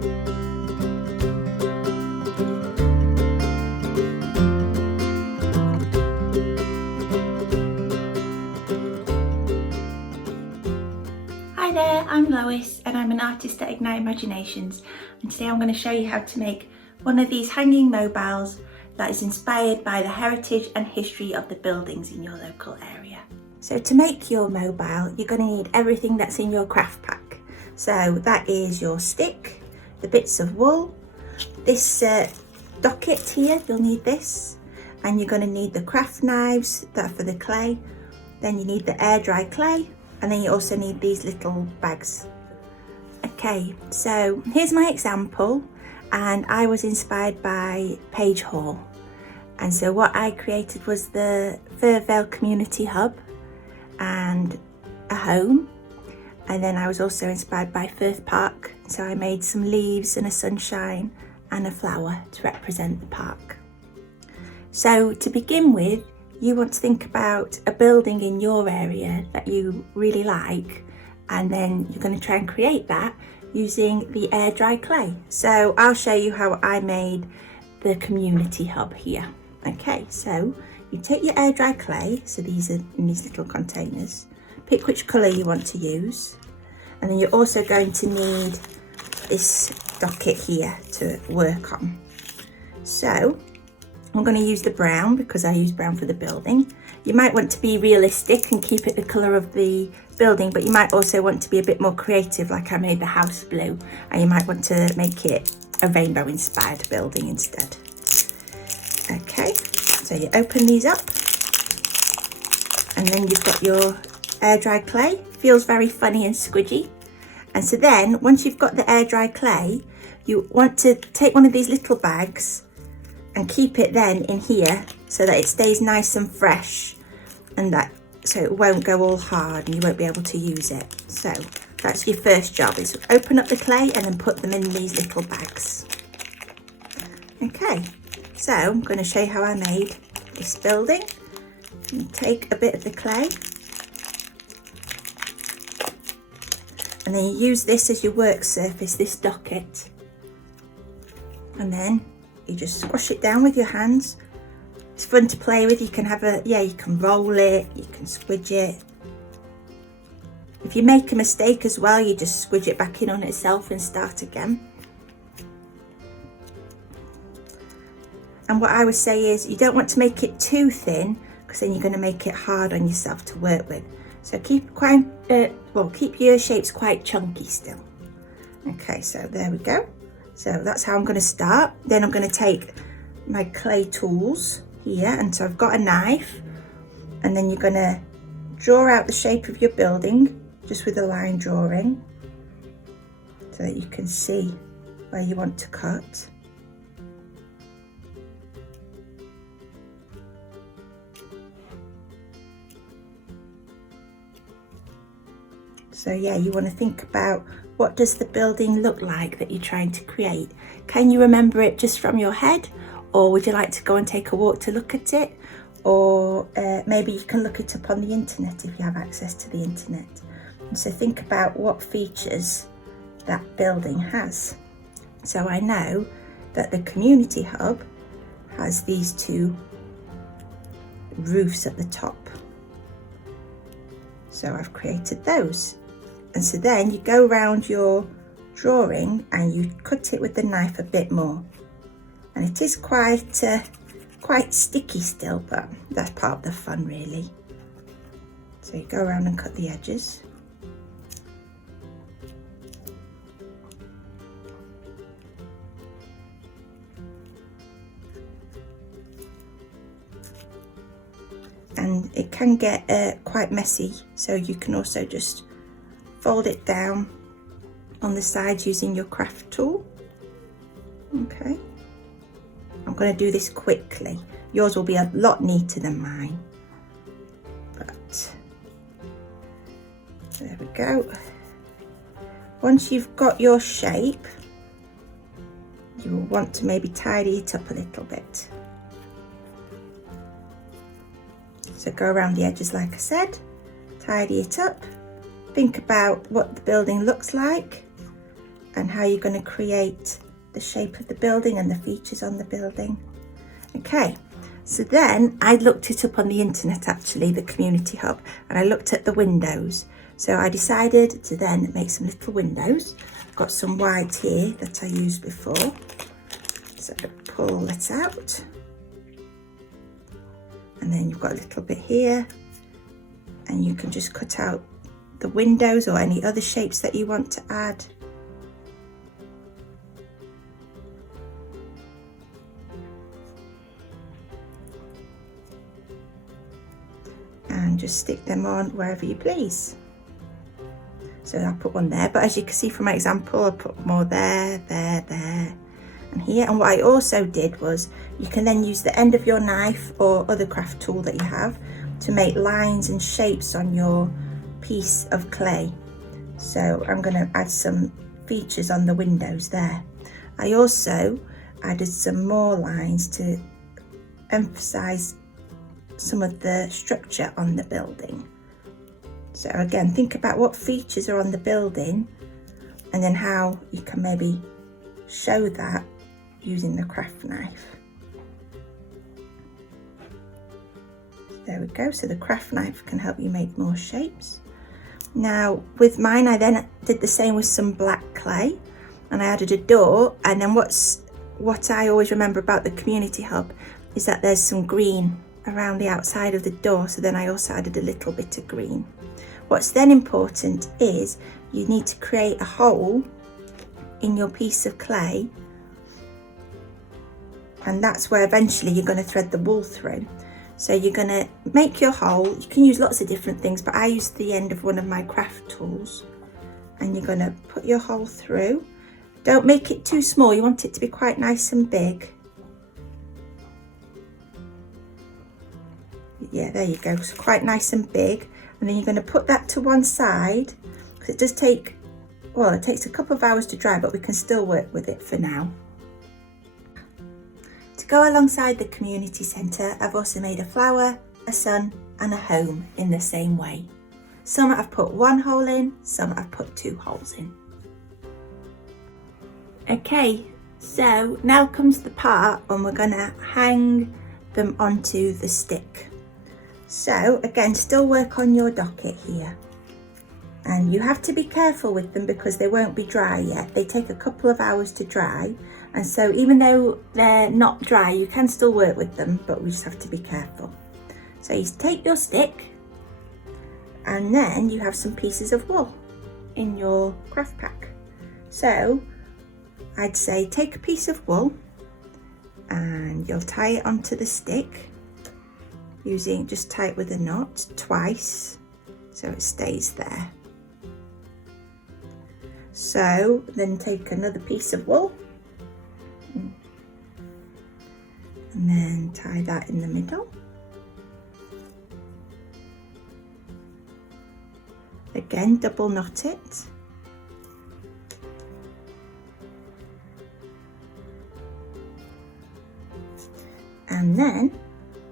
Hi there, I'm Lois and I'm an artist at Ignite Imaginations, and today I'm going to show you how to make one of these hanging mobiles that is inspired by the heritage and history of the buildings in your local area. So to make your mobile, you're going to need everything that's in your craft pack. So that is your stick, the bits of wool, this docket here, you'll need this, and you're going to need the craft knives that are for the clay, then you need the air dry clay, and then you also need these little bags. Okay, so here's my example, and I was inspired by Page Hall. And so what I created was the Furvale Community Hub and a home. And then I was also inspired by Firth Park. So I made some leaves and a sunshine and a flower to represent the park. So to begin with, you want to think about a building in your area that you really like, and then you're going to try and create that using the air dry clay. So I'll show you how I made the community hub here. Okay, so you take your air dry clay, so these are in these little containers, pick which colour you want to use, and then you're also going to need this docket here to work on. So I'm going to use the brown because I use brown for the building. You might want to be realistic and keep it the colour of the building, but you might also want to be a bit more creative, like I made the house blue, and you might want to make it a rainbow inspired building instead. Okay, so you open these up and then you've got your air dry clay. Feels very funny and squidgy. And so then once you've got the air dry clay, you want to take one of these little bags and keep it then in here so that it stays nice and fresh, and that so it won't go all hard and you won't be able to use it. So that's your first job, is open up the clay and then put them in these little bags. Okay, so I'm going to show you how I made this building. You take a bit of the clay and then you use this as your work surface, this docket, and then you just squash it down with your hands. It's fun to play with. You can have you can roll it, you can squidge it. If you make a mistake as well, you just squidge it back in on itself and start again. And what I would say is you don't want to make it too thin, because then you're going to make it hard on yourself to work with. So keep your shapes quite chunky still. Okay, so there we go. So that's how I'm going to start. Then I'm going to take my clay tools here, and so I've got a knife, and then you're going to draw out the shape of your building just with a line drawing so that you can see where you want to cut. So yeah, you want to think about, what does the building look like that you're trying to create? Can you remember it just from your head, or would you like to go and take a walk to look at it? Or maybe you can look it up on the internet if you have access to the internet. And so think about what features that building has. So I know that the community hub has these two roofs at the top. So I've created those. And so then you go around your drawing and you cut it with the knife a bit more. And it is quite sticky still, but that's part of the fun really. So you go around and cut the edges. And it can get quite messy, so you can also just fold it down on the sides using your craft tool. Okay, I'm going to do this quickly. Yours will be a lot neater than mine, but there we go. Once you've got your shape, you will want to maybe tidy it up a little bit. So go around the edges like I said, tidy it up, think about what the building looks like, and how you're going to create the shape of the building and the features on the building. Okay, so then I looked it up on the internet actually, the community hub, and I looked at the windows. So I decided to then make some little windows. I've got some white here that I used before. So pull it out. And then you've got a little bit here, and you can just cut out the windows or any other shapes that you want to add. And just stick them on wherever you please. So I'll put one there, but as you can see from my example, I put more there, there, there, and here. And what I also did was, you can then use the end of your knife or other craft tool that you have to make lines and shapes on your piece of clay. So I'm going to add some features on the windows there. I also added some more lines to emphasize some of the structure on the building. So again, think about what features are on the building and then how you can maybe show that using the craft knife. There we go, so the craft knife can help you make more shapes. Now with mine, I then did the same with some black clay, and I added a door. And then what I always remember about the community hub is that there's some green around the outside of the door, so then I also added a little bit of green. What's then important is you need to create a hole in your piece of clay, and that's where eventually you're going to thread the wool through. So you're going to make your hole. You can use lots of different things, but I used the end of one of my craft tools, and you're going to put your hole through. Don't make it too small, you want it to be quite nice and big. Yeah, there you go, so quite nice and big. And then you're going to put that to one side, because it does take, well, it takes a couple of hours to dry, but we can still work with it for now. To go alongside the community centre, I've also made a flower, a sun and a home in the same way. Some I've put one hole in, some I've put two holes in. Okay, so now comes the part when we're going to hang them onto the stick. So again, still work on your docket here, and you have to be careful with them because they won't be dry yet. They take a couple of hours to dry, and so even though they're not dry, you can still work with them, but we just have to be careful. So you take your stick, and then you have some pieces of wool in your craft pack. So I'd say take a piece of wool and you'll tie it onto the stick. Just tie it with a knot twice so it stays there. So then take another piece of wool and then tie that in the middle. Again, double knot it. And then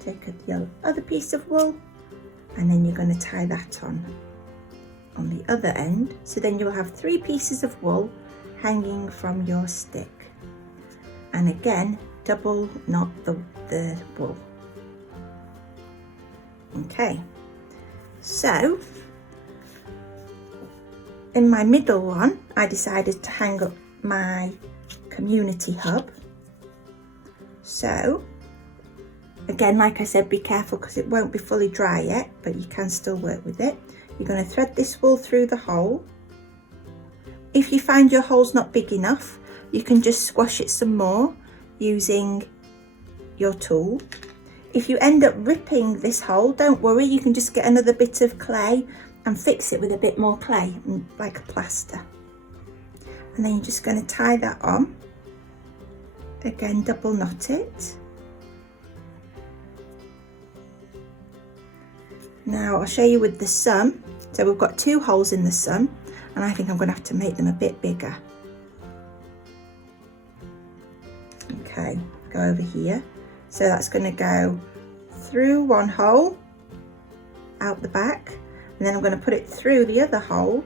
take the other piece of wool, and then you're going to tie that on the other end. So then you'll have 3 pieces of wool hanging from your stick. And again, double knot the wool. Okay, so in my middle one, I decided to hang up my community hub. So again, like I said, be careful because it won't be fully dry yet, but you can still work with it. You're going to thread this wool through the hole. If you find your hole's not big enough, you can just squash it some more using your tool. If you end up ripping this hole, don't worry, you can just get another bit of clay and fix it with a bit more clay, like a plaster. And then you're just going to tie that on. Again, double knot it. Now I'll show you with the sun. So we've got 2 holes in the sun, and I think I'm going to have to make them a bit bigger. Okay, go over here. So that's going to go through one hole, out the back, and then I'm going to put it through the other hole.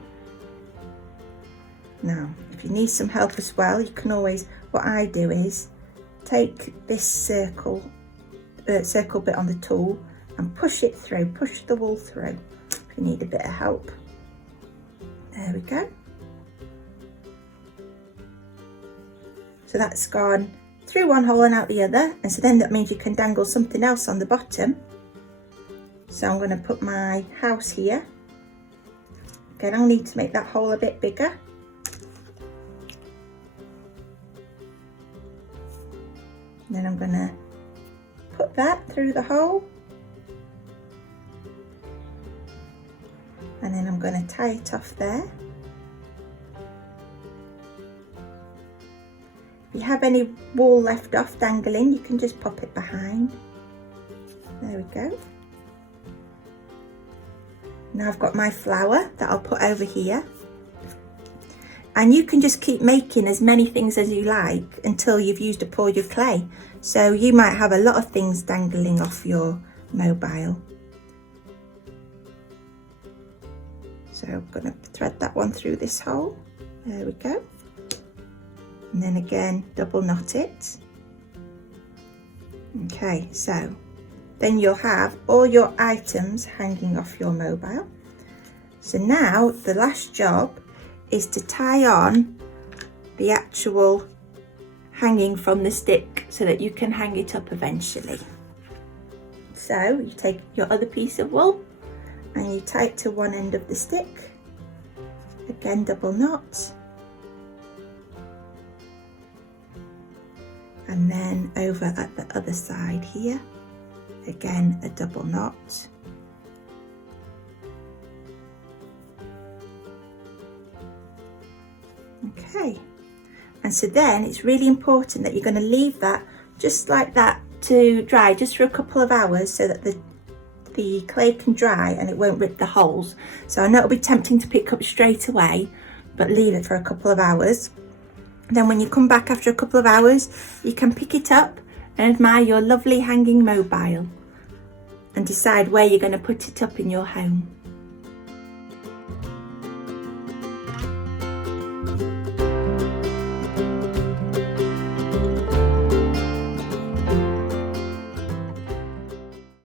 Now, if If you need some help as well, you can always, what I do is take this circle bit on the tool and push it through, push the wool through if you need a bit of help. There we go. So that's gone through one hole and out the other, and so then that means you can dangle something else on the bottom. So I'm going to put my house here. Again, I'll need to make that hole a bit bigger. And then I'm going to put that through the hole. And then I'm going to tie it off there. If you have any wool left off dangling, you can just pop it behind. There we go. Now I've got my flower that I'll put over here. And you can just keep making as many things as you like until you've used up all your clay. So you might have a lot of things dangling off your mobile. So I'm going to thread that one through this hole. There we go. And then again, double knot it. Okay, so then you'll have all your items hanging off your mobile. So now the last job is to tie on the actual hanging from the stick so that you can hang it up eventually. So you take your other piece of wool and you tie it to one end of the stick. Again, double knot. And then over at the other side here, again a double knot. Okay, and so then it's really important that you're going to leave that just like that to dry just for a couple of hours so that the clay can dry and it won't rip the holes. So I know it'll be tempting to pick up straight away, but leave it for a couple of hours. Then when you come back after a couple of hours, you can pick it up and admire your lovely hanging mobile and decide where you're going to put it up in your home.